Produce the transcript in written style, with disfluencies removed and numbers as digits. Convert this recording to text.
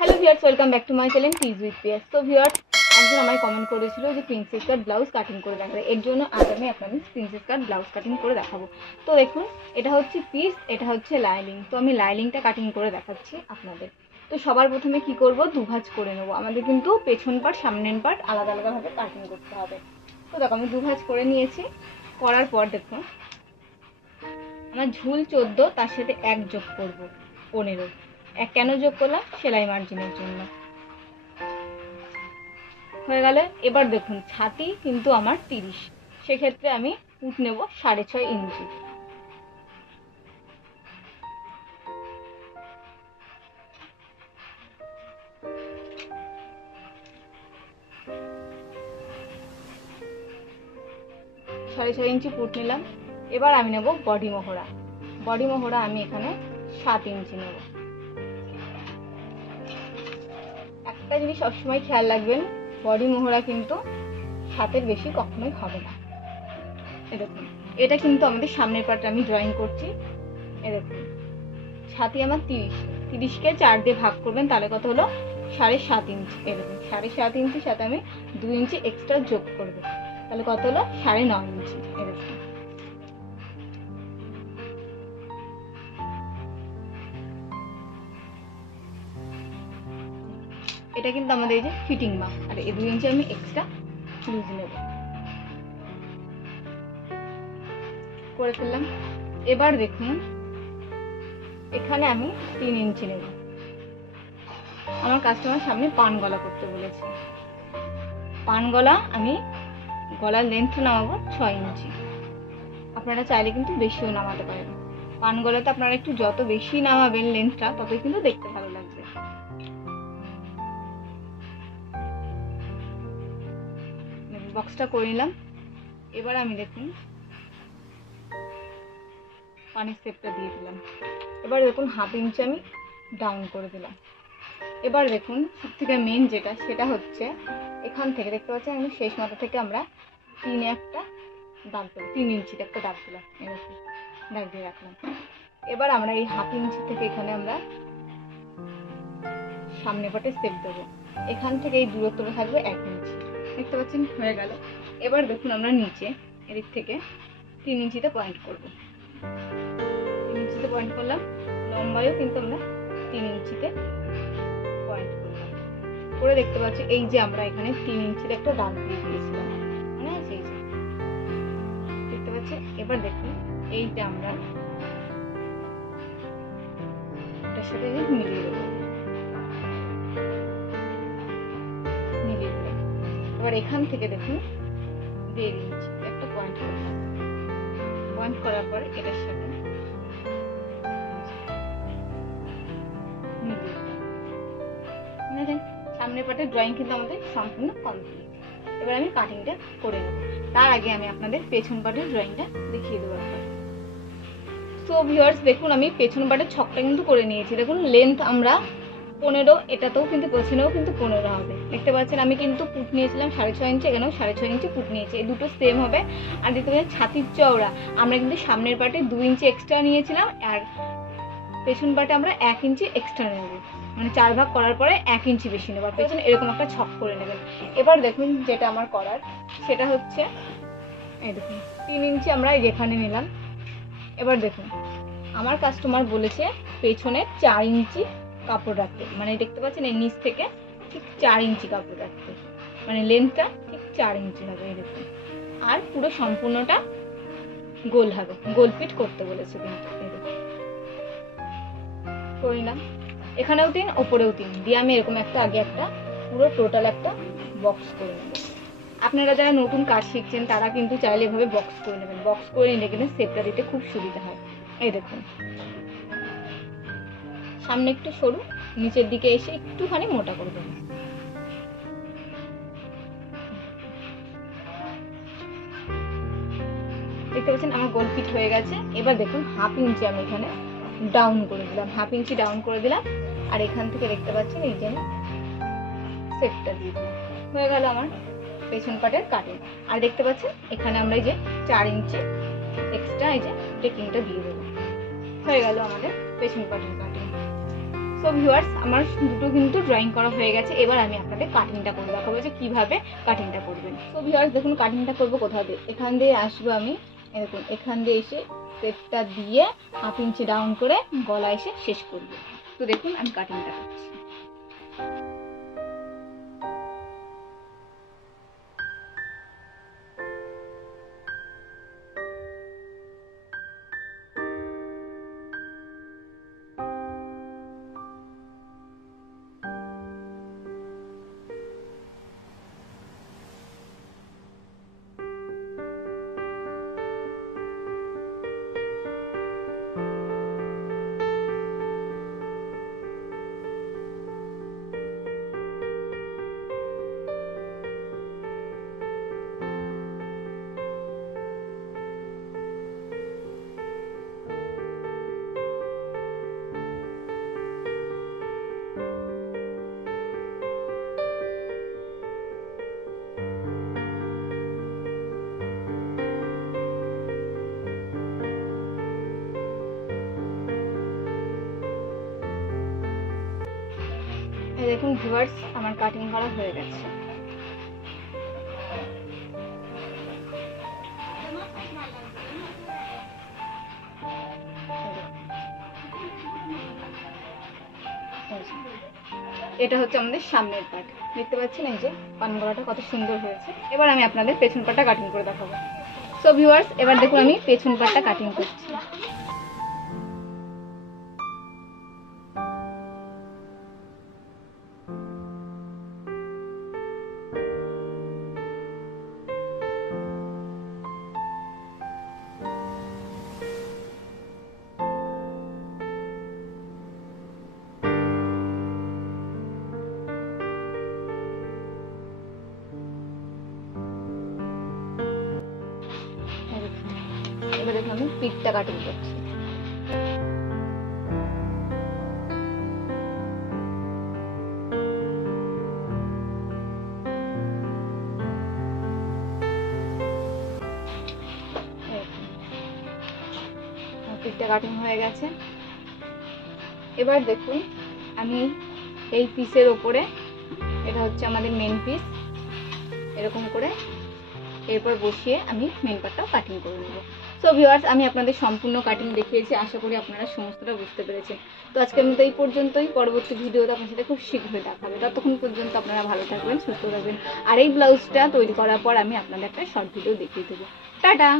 Hello viewers, welcome back to my channel Teej with Piyas. তো viewers, একজন আমায় কমেন্ট করেছিল যে প্রিন্সেস কাট ব্লাউজ কাটিং করে দেখাবে। এর জন্য আজ আমি আপনাদের প্রিন্সেস কাট ব্লাউজ কাটিং করে দেখাবো। তো দেখুন, এটা হচ্ছে পিস, এটা হচ্ছে লাইনিং। তো আমি লাইনিংটা কাটিং করে দেখাচ্ছি আপনাদের। তো সবার প্রথমে কি করব, দুভাজ করে নেব। আমাদের কিন্তু পেছন পার্ট সামনের পার্ট আলাদা আলাদাভাবে কাটিং করতে হবে। তো দেখো, আমি দুভাজ করে নিয়েছি। করার পর দেখুন, আমার ঝুল 14, তার সাথে 1 যোগ করব 15। কেন যোগ করলাম? সেলাই মার্জিনের জন্য। হয়ে গেল। এবার দেখুন, ছাতি কিন্তু আমার 30, সেক্ষেত্রে আমি পুট নেব 6.5 ইঞ্চি। সাড়ে 6 ইঞ্চি পুট নিলাম। এবার আমি নেব বডি মহড়া। বডি মহড়া আমি এখানে 7 ইঞ্চি নেব। একটা জিনিস সবসময় খেয়াল রাখবেন, বডি মহড়া কিন্তু 7-এর বেশি কখনোই হবে না। দেখুন, এটা কিন্তু আমাদের সামনের পার্টে আমি ড্রয়িং করছি। দেখুন, ছাতি আমার 30কে 4 দিয়ে ভাগ করবেন, তাহলে কত হলো? 7.5 ইঞ্চি। এরকম 7.5 ইঞ্চির সাথে আমি 2 ইঞ্চি এক্সট্রা যোগ করব, তাহলে কত হলো? 9.5 ইঞ্চি। এরকম এটা কিন্তু আমাদের এই যে ফিটিং মাপ, আর এই 2 ইঞ্চি আমি এক্সট্রা লুজ নেব। করে ফেললাম। এবার দেখুন, এখানে আমি 3 ইঞ্চি নেব। আমার কাস্টমার সামনে পান গলা করতে বলেছে। পান গলা আমি গলার লেন্থ নামাবো 6 ইঞ্চি। আপনারা চাইলে কিন্তু বেশিও নামাতে পারেন। পান গলাতে আপনারা একটু যত বেশি নামাবেন লেন্থটা, ততই কিন্তু দেখতে ভালো লাগবে। বক্সটা করে নিলাম। এবার আমি দেখুন পানের শেপটা দিয়ে দিলাম। এবার দেখুন 1/2 ইঞ্চি আমি ডাউন করে দিলাম। এবার দেখুন, সব থেকে মেন যেটা, সেটা হচ্ছে এখান থেকে দেখতে পাচ্ছেন আমি শেষ মাথা থেকে আমরা 3 একটা দাগ দেবো। 3 ইঞ্চিতে একটা দাগ দিলাম, এরকম দাগ দিয়ে রাখলাম। এবার আমরা এই 1/2 ইঞ্চি থেকে এখানে আমরা সামনে পাটে শেপ দেবো। এখান থেকে এই দূরত্বটা থাকবে 1 ইঞ্চি। দেখতে পাচ্ছেন? হয়ে গেল। এবার দেখুন, আমরা নিচে এদিক থেকে 3 ইঞ্চিতে পয়েন্ট করব। 3 ইঞ্চিতে পয়েন্ট করলাম। লম্বায়ও কিন্তু আমরা 3 ইঞ্চিতে পয়েন্ট করলাম। করে দেখতে পাচ্ছি এই যে আমরা এখানে 3 ইঞ্চির একটা দাগ দিয়ে দিয়েছিলাম, মনে আছে? এই যে দেখতে পাচ্ছি। এবার দেখুন, এইটা আমরা এটার সাথে মিলিয়ে দেবো। মিলিয়ে দিলাম। এবার এখান থেকে দেখুন 1.5 ইঞ্চি একটা পয়েন্ট করলাম। পয়েন্ট করার পরে এটার সাথে মিলিয়ে দিলাম। সামনের পাটের ড্রয়িং কিন্তু আমাদের সম্পূর্ণ কমপ্লিট। এবার আমি কাটিংটা করে নেব। তার আগে আমি আপনাদের পেছন পাটের ড্রয়িংটা দেখিয়ে দেবো একবার। সো ভিউয়ার্স, দেখুন আমি পেছন পাটের ছকটা কিন্তু করে নিয়েছি। দেখুন, লেন্থ আমরা 15, এটাতেও কিন্তু পেছনেও কিন্তু 15 হবে। দেখতে পাচ্ছেন আমি কিন্তু পুট নিয়েছিলাম 6.5 ইঞ্চি, এখানেও 6.5 ইঞ্চি পুট নিয়েছি। এই দুটো সেম হবে। আর দেখতে পাচ্ছেন ছাতির চওড়া আমরা কিন্তু সামনের পাটে 2 ইঞ্চি এক্সট্রা নিয়েছিলাম, আর পেছন পাটে আমরা 1 ইঞ্চি এক্সট্রা নেব। মানে 4 ভাগ করার পরে 1 ইঞ্চি বেশি নেব। পেছনে এরকম একটা ছক করে নেবেন। এবার দেখুন, যেটা আমার করার সেটা হচ্ছে এই দেখুন 3 ইঞ্চি আমরা এখানে নিলাম। এবার দেখুন, আমার কাস্টমার বলেছে পেছনে 4 ইঞ্চি কাপড় রাখতে। মানে দেখতে পাচ্ছেন এই নিচ থেকে ঠিক 4 ইঞ্চি কাপড় রাখতে, মানে লেন্থটা ঠিক 4 ইঞ্চি হবে। এই দেখুন, আর পুরো সম্পূর্ণটা গোল হবে, গোল ফিট করতে বলেছে কিন্তু। এই দেখুন করে নিলাম। এখানেও 3, ওপরেও 3 দিয়ে আমি এরকম একটা আগে একটা পুরো টোটাল একটা বক্স করে নেব। আপনারা যারা নতুন কাজ শিখছেন তারা কিন্তু চাইলে এভাবে বক্স করে নেবেন। বক্স করে নিলে কিন্তু শেপটা দিতে খুব সুবিধা হয়। এই দেখুন, সামনে একটু সরু, নিচের দিকে এসে একটুখানি মোটা করে দেবেন। দেখতে পাচ্ছেন আমার গোল ফিট হয়ে গেছে। এবার দেখুন 1/2 ইঞ্চি আমি এখানে ডাউন করে দিলাম। 1/2 ইঞ্চি ডাউন করে দিলাম, আর এখান থেকে দেখতে পাচ্ছেন এই যে শেপটা দিয়ে দিলাম। হয়ে গেল আমার পেছন পাটের কাটিং। আর দেখতে পাচ্ছেন এখানে আমরা এই যে 4 ইঞ্চি এক্সট্রা এই যে টেকিংটা দিয়ে দেবো। হয়ে গেল আমাদের পেছন পাটের কাটিং। সো ভিউয়ার্স, আমার দুটো কিন্তু ড্রয়িং করা হয়ে গেছে। এবার আমি আপনাদের কাটিংটা করে দেখাবো যে কিভাবে কাটিংটা করবেন। সো ভিউয়ার্স, দেখুন কাটিংটা করবো কোথা দিয়ে। এখান দিয়ে আসবো আমি, এরকম এখান দিয়ে এসে সেটটা দিয়ে 1/2 ইঞ্চি ডাউন করে গলা এসে শেষ করবো। তো দেখুন আমি কাটিংটা করছি। দেখুন ভিউয়ার্স, আমার কাটিং করা হয়ে গেছে। এটা হচ্ছে আমাদের সামনের পার্ট, দেখতে পাচ্ছেন এই যে পান গলাটা কত সুন্দর হয়েছে। এবার আমি আপনাদের পেছন পাটটা কাটিং করে দেখাবো। সো ভিউয়ার্স, এবার দেখুন আমি পেছন পাটটা কাটিং করছি। এবার দেখুন আমি পিঠটা কাটিং করছি। পিঠটা কাটিং হয়ে গেছে। এবার দেখুন আমি এই পিসের ওপরে, এটা হচ্ছে আমাদের মেন পিস, এরকম করে এরপর বসিয়ে আমি মেন পার্টটাও কাটিং করে নেব। সো ভিউয়ার্স, আমি আপনাদের সম্পূর্ণ কাটিং দেখিয়েছি, আশা করি আপনারা সমস্তটা বুঝতে পেরেছেন। তো আজকের মতো এই পর্যন্তই। পরবর্তী ভিডিওতে আপনার সাথে খুব শীঘ্রই দেখা হবে। ততক্ষণ পর্যন্ত আপনারা ভালো থাকবেন, সুস্থ থাকবেন। আর এই ব্লাউজটা তৈরি করার পর আমি আপনাদের একটা শর্ট ভিডিও দেখিয়ে দেবো। টাটা।